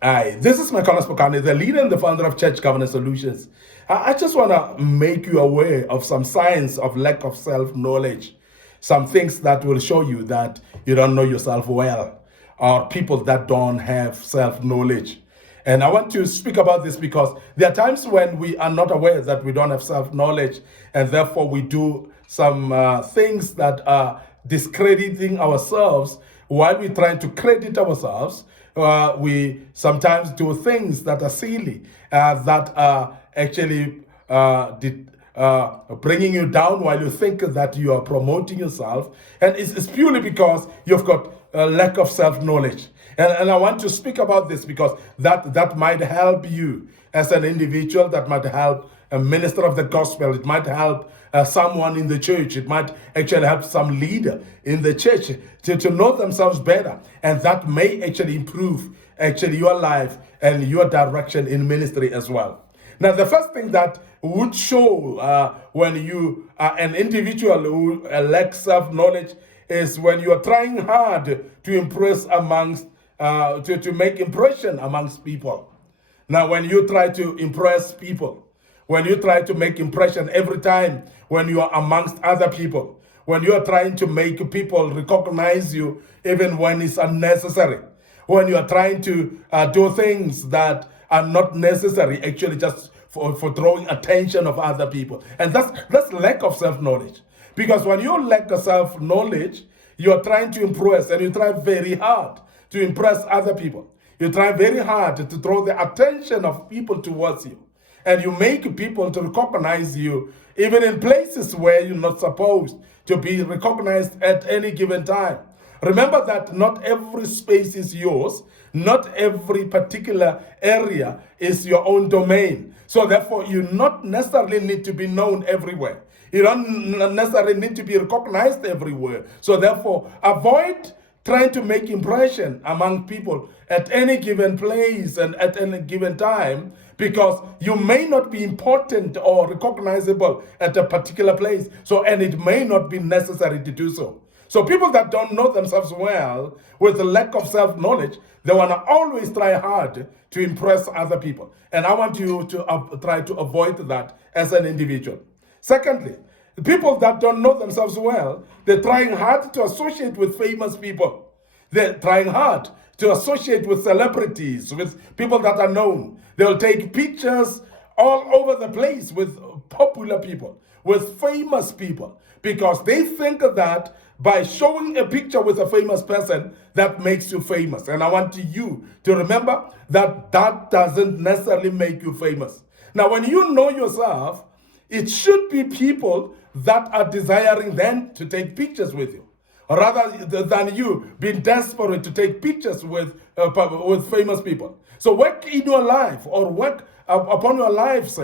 Hi, this is Michael Spokane, the leader and the founder of Church Governance Solutions. I just want to make you aware of some signs of lack of self-knowledge, some things that will show you that you don't know yourself well, or people that don't have self-knowledge. And I want to speak about this because there are times when we are not aware that we don't have self-knowledge, and therefore we do some things that are discrediting ourselves while we're trying to credit ourselves. We sometimes do things that are silly, that are actually bringing you down while you think that you are promoting yourself. And it's purely because you've got a lack of self-knowledge. And I want to speak about this because that might help you as an individual, that might help a minister of the gospel, it might help someone in the church, it might actually help some leader in the church to know themselves better, and that may actually improve actually your life and your direction in ministry as well. Now, the first thing that would show when you are an individual who lacks self-knowledge is when you are trying hard to impress amongst, to make impression amongst people. Now, when you try to impress people, when you try to make impression every time when you are amongst other people, when you are trying to make people recognize you even when it's unnecessary, when you are trying to do things that are not necessary, actually just for drawing attention of other people. And that's lack of self-knowledge. Because when you lack of self-knowledge, you're trying to impress, and you try very hard to impress other people. You try very hard to draw the attention of people towards you. And you make people to recognize you even in places where you're not supposed to be recognized at any given time. Remember that not every space is yours, not every particular area is your own domain. So therefore, you not necessarily need to be known everywhere. You don't necessarily need to be recognized everywhere. So therefore, avoid trying to make impression among people at any given place and at any given time, because you may not be important or recognizable at a particular place. So, and it may not be necessary to do so. So people that don't know themselves well, with a lack of self-knowledge, they want to always try hard to impress other people. And I want you to try to avoid that as an individual. Secondly, people that don't know themselves well, they're trying hard to associate with famous people. They're trying hard to associate with celebrities, with people that are known. They'll take pictures all over the place with popular people, with famous people, because they think that by showing a picture with a famous person, that makes you famous. And I want you to remember that that doesn't necessarily make you famous. Now, when you know yourself, it should be people that are desiring then to take pictures with you, rather than you being desperate to take pictures with famous people. So work in your life, or work upon your life,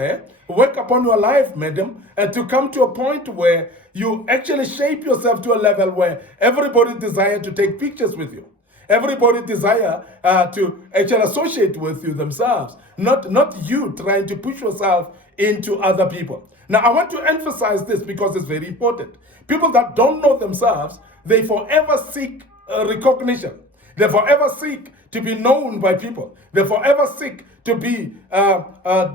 work upon your life, madam, and to come to a point where you actually shape yourself to a level where everybody desires to take pictures with you. Everybody desire to actually associate with you themselves, not you trying to push yourself into other people. Now, I want to emphasize this because it's very important. People that don't know themselves, they forever seek recognition. They forever seek to be known by people. They forever seek to be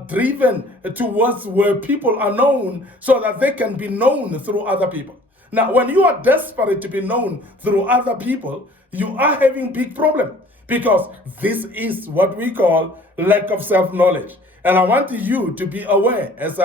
driven towards where people are known so that they can be known through other people. Now, when you are desperate to be known through other people, you are having big problem, because this is what we call lack of self-knowledge. And I want you to be aware as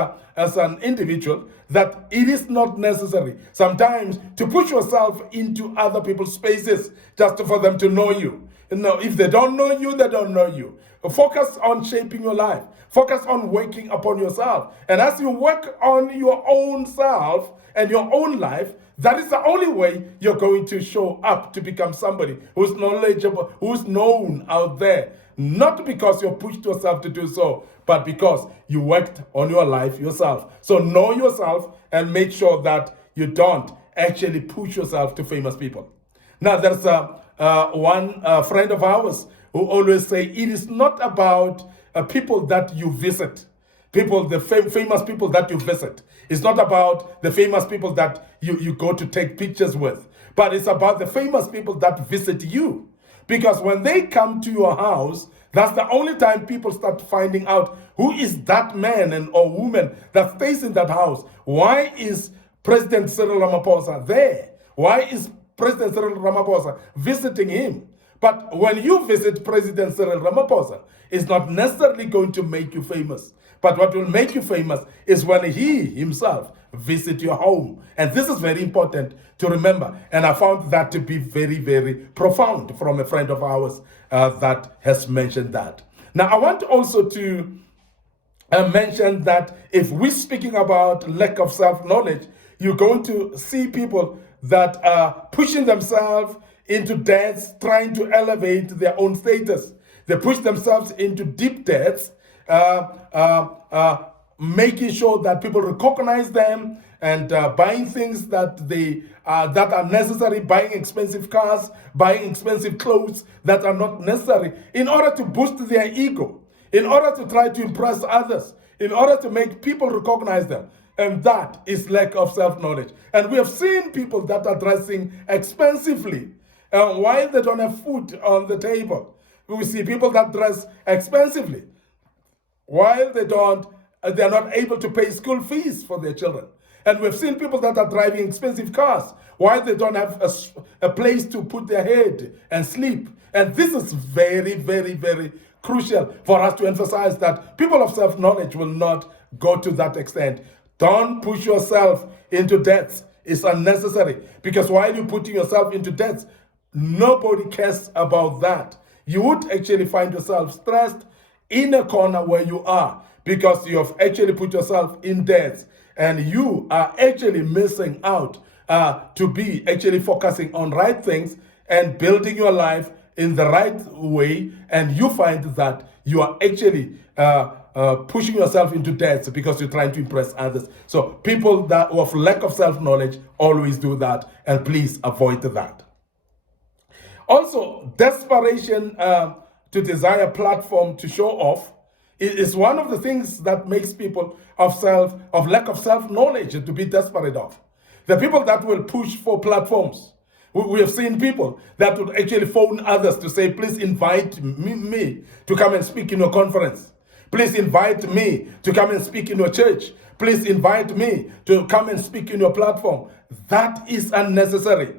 an individual that it is not necessary sometimes to push yourself into other people's spaces just for them to know you. No, if they don't know you, they don't know you. Focus on shaping your life. Focus on working upon yourself. And as you work on your own self and your own life, that is the only way you're going to show up to become somebody who's knowledgeable, who's known out there. Not because you pushed yourself to do so, but because you worked on your life yourself. So know yourself and make sure that you don't actually push yourself to famous people. Now, there's one friend of ours who always say it is not about people that you visit. People, the famous people that you visit. It's not about the famous people that you go to take pictures with, but it's about the famous people that visit you. Because when they come to your house, That's the only time people start finding out who is that man and or woman that stays in that house. Why is President Cyril Ramaphosa there? Why is President Cyril Ramaphosa visiting him? But when you visit President Cyril Ramaphosa, it's not necessarily going to make you famous. But what will make you famous is when he himself visit your home. And this is very important to remember. And I found that to be very, very profound from a friend of ours that has mentioned that. Now, I want also to mention that if we're speaking about lack of self-knowledge, you're going to see people that are pushing themselves into debts, trying to elevate their own status. They push themselves into deep debts, making sure that people recognize them and buying things that that are necessary, buying expensive cars, buying expensive clothes that are not necessary in order to boost their ego, in order to try to impress others, in order to make people recognize them. And that is lack of self-knowledge. And we have seen people that are dressing expensively while they don't have food on the table. We see people that dress expensively while they're not able to pay school fees for their children. And we've seen people that are driving expensive cars while they don't have a place to put their head and sleep. And this is very, very, very crucial for us to emphasize that people of self-knowledge will not go to that extent. Don't push yourself into debts. It's unnecessary, because while you're putting yourself into debts, nobody cares about that. You would actually find yourself stressed in a corner where you are, because you have actually put yourself in debts, and you are actually missing out to be actually focusing on right things and building your life in the right way. And you find that you are actually pushing yourself into debts because you're trying to impress others. So people that have lack of self-knowledge always do that, and please avoid that. Also, desperation to desire platform to show off is one of the things that makes people of lack of self-knowledge to be desperate of. The people that will push for platforms. We have seen people that would actually phone others to say, please invite me to come and speak in your conference. Please invite me to come and speak in your church. Please invite me to come and speak in your platform. That is unnecessary.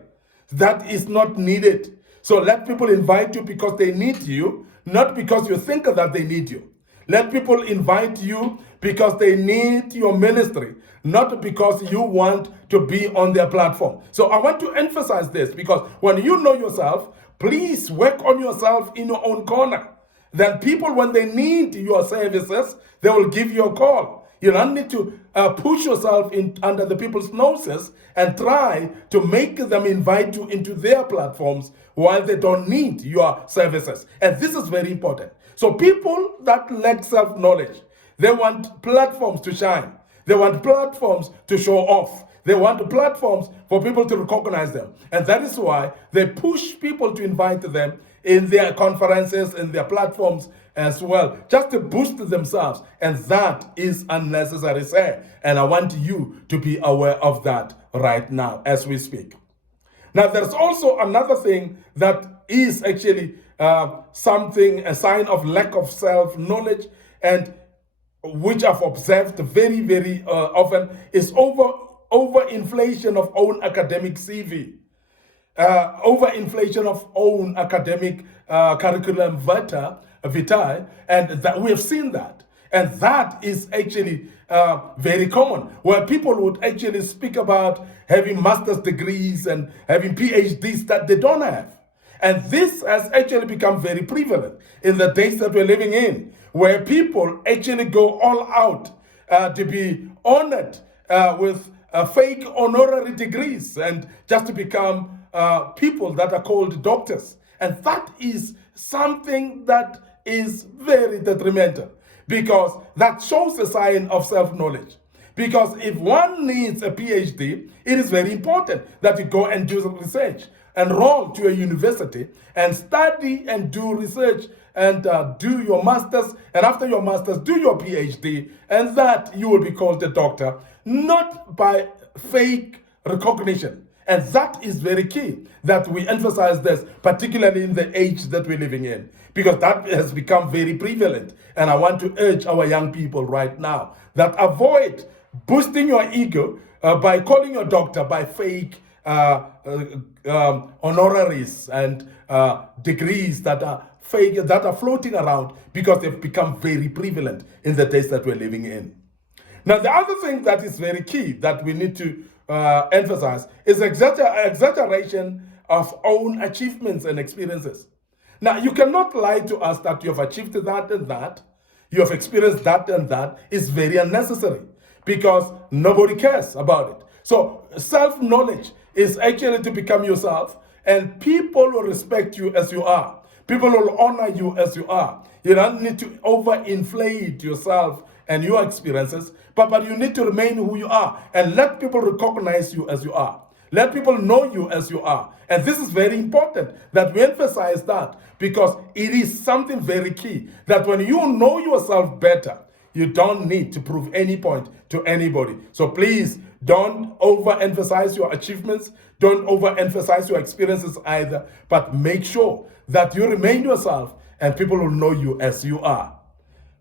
That is not needed. So let people invite you because they need you, not because you think that they need you. Let people invite you because they need your ministry, not because you want to be on their platform. So I want to emphasize this, because when you know yourself, please work on yourself in your own corner. Then people, when they need your services, they will give you a call. You don't need to push yourself in under the people's noses and try to make them invite you into their platforms while they don't need your services. And this is very important. So people that lack self-knowledge, they want platforms to shine. They want platforms to show off. They want platforms for people to recognize them. And that is why they push people to invite them in their conferences, in their platforms as well, just to boost themselves. And that is unnecessary, sir. And I want you to be aware of that right now as we speak. Now, there's also another thing that is actually a sign of lack of self-knowledge, and which I've observed very, very often, is overinflation of own academic CV. Overinflation of own academic curriculum vitae, and that we have seen that. And that is actually very common, where people would actually speak about having master's degrees and having PhDs that they don't have. And this has actually become very prevalent in the days that we're living in, where people actually go all out to be honored with fake honorary degrees and just to become people that are called doctors. And that is something that is very detrimental, because that shows a sign of self-knowledge. Because if one needs a PhD, it is very important that you go and do some research, enroll to a university and study and do research and do your master's, and after your master's do your PhD, and that you will be called a doctor, not by fake recognition. And that is very key, that we emphasize this, particularly in the age that we're living in. because that has become very prevalent. And I want to urge our young people right now that avoid boosting your ego by calling your doctor by fake honoraries and degrees that are fake, that are floating around, because they've become very prevalent in the days that we're living in. Now, the other thing that is very key that we need to emphasize is exaggeration of own achievements and experiences. Now, you cannot lie to us that you have achieved that and that, you have experienced that and that. Is very unnecessary, because nobody cares about it. So self-knowledge is actually to become yourself, and people will respect you as you are. People will honor you as you are. You don't need to overinflate yourself and your experiences, but you need to remain who you are and let people recognize you as you are. Let people know you as you are. And this is very important that we emphasize that, because it is something very key that when you know yourself better, you don't need to prove any point to anybody. So please don't overemphasize your achievements. Don't overemphasize your experiences either, but make sure that you remain yourself and people will know you as you are.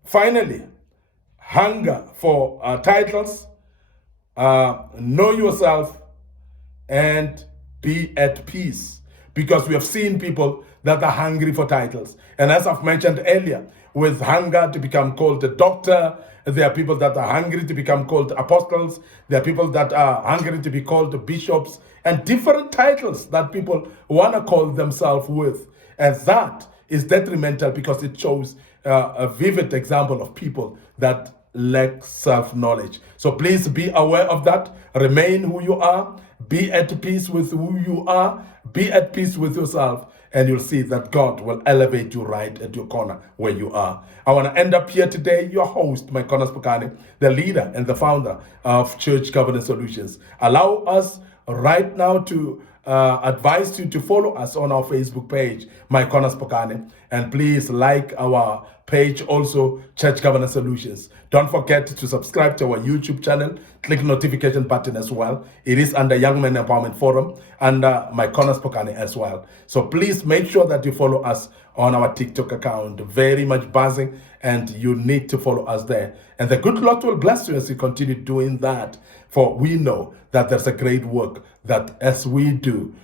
Finally, hunger for titles, know yourself, and be at peace. Because we have seen people that are hungry for titles. And as I've mentioned earlier, with hunger to become called a doctor, there are people that are hungry to become called apostles. There are people that are hungry to be called bishops, and different titles that people want to call themselves with. And that is detrimental, because it shows a vivid example of people that lack self-knowledge. So please be aware of that. Remain who you are. Be at peace with who you are. Be at peace with yourself. And you'll see that God will elevate you right at your corner where you are. I want to end up here today, your host, Mike Spokane, the leader and the founder of Church Covenant Solutions. Allow us right now to advise you to follow us on our Facebook page, Mike Spokane, and please like our page also, Church Covenant Solutions. Don't forget to subscribe to our YouTube channel. Click notification button as well. It is under Young Men Empowerment Forum, under Mike Spokane as well. So please make sure that you follow us on our TikTok account. Very much buzzing, and you need to follow us there. And the good Lord will bless you as you continue doing that. For we know that there's a great work that as we do,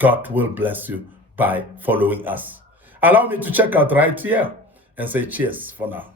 God will bless you by following us. Allow me to check out right here and say cheers for now.